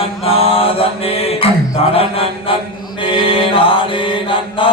நன்னா தன்னே தனனன் நன்னே நானே நன்னா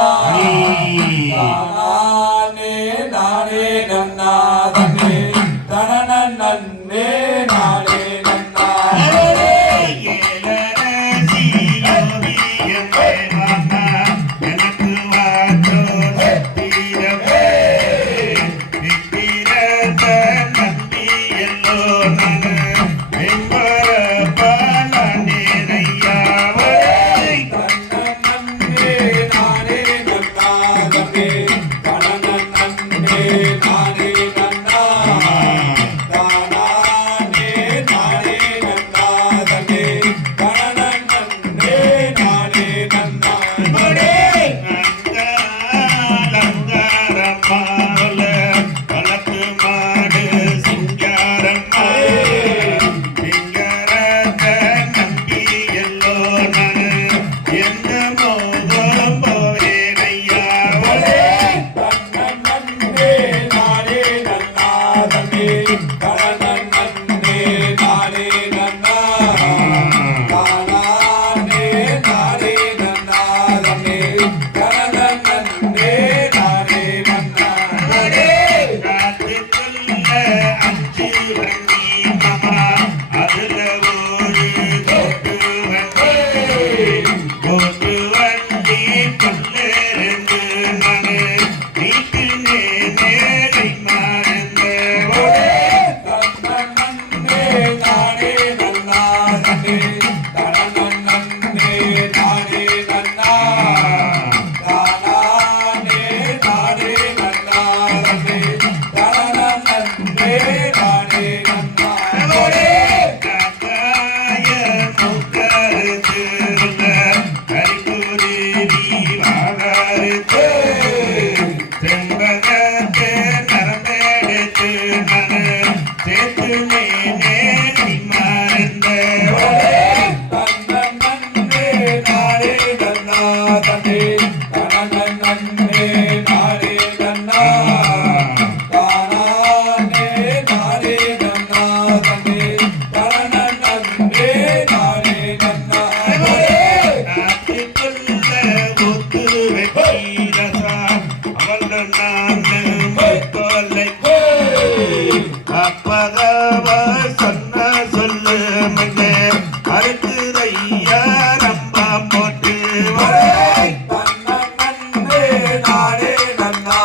நானே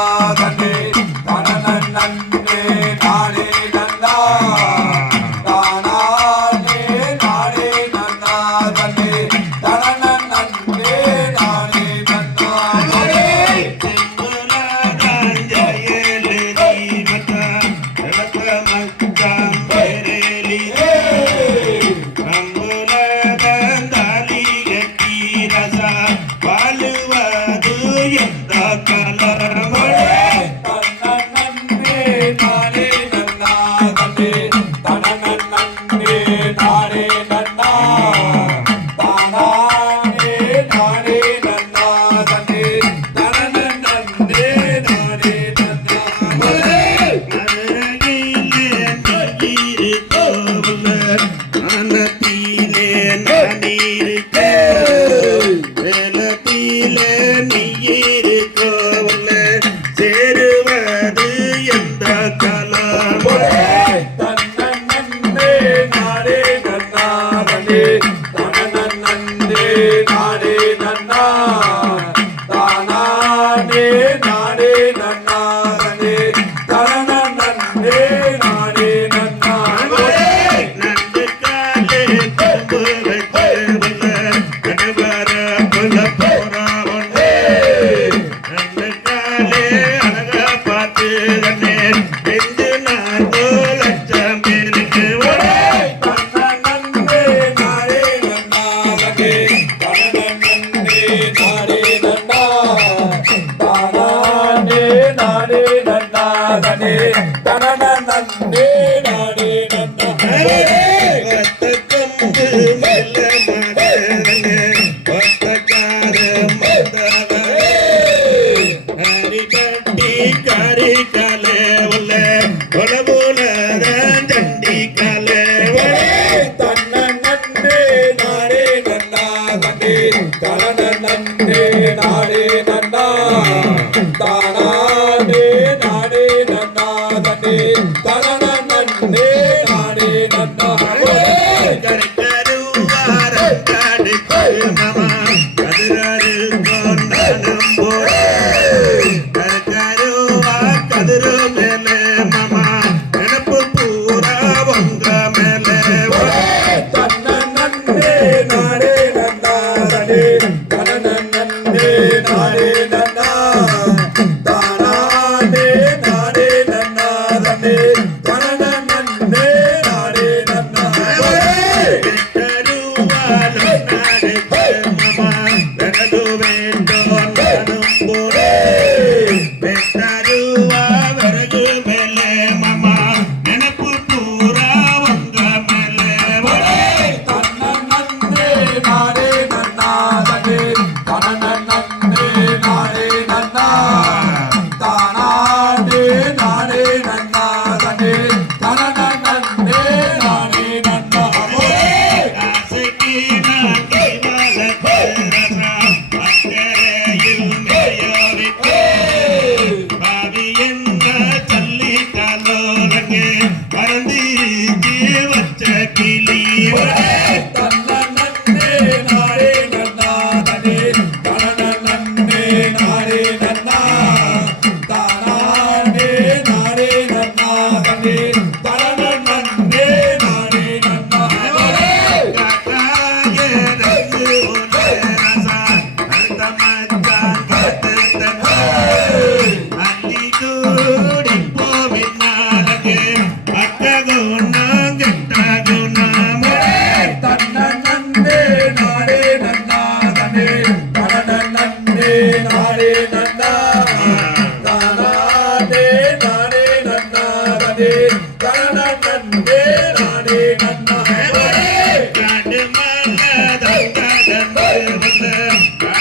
Amen.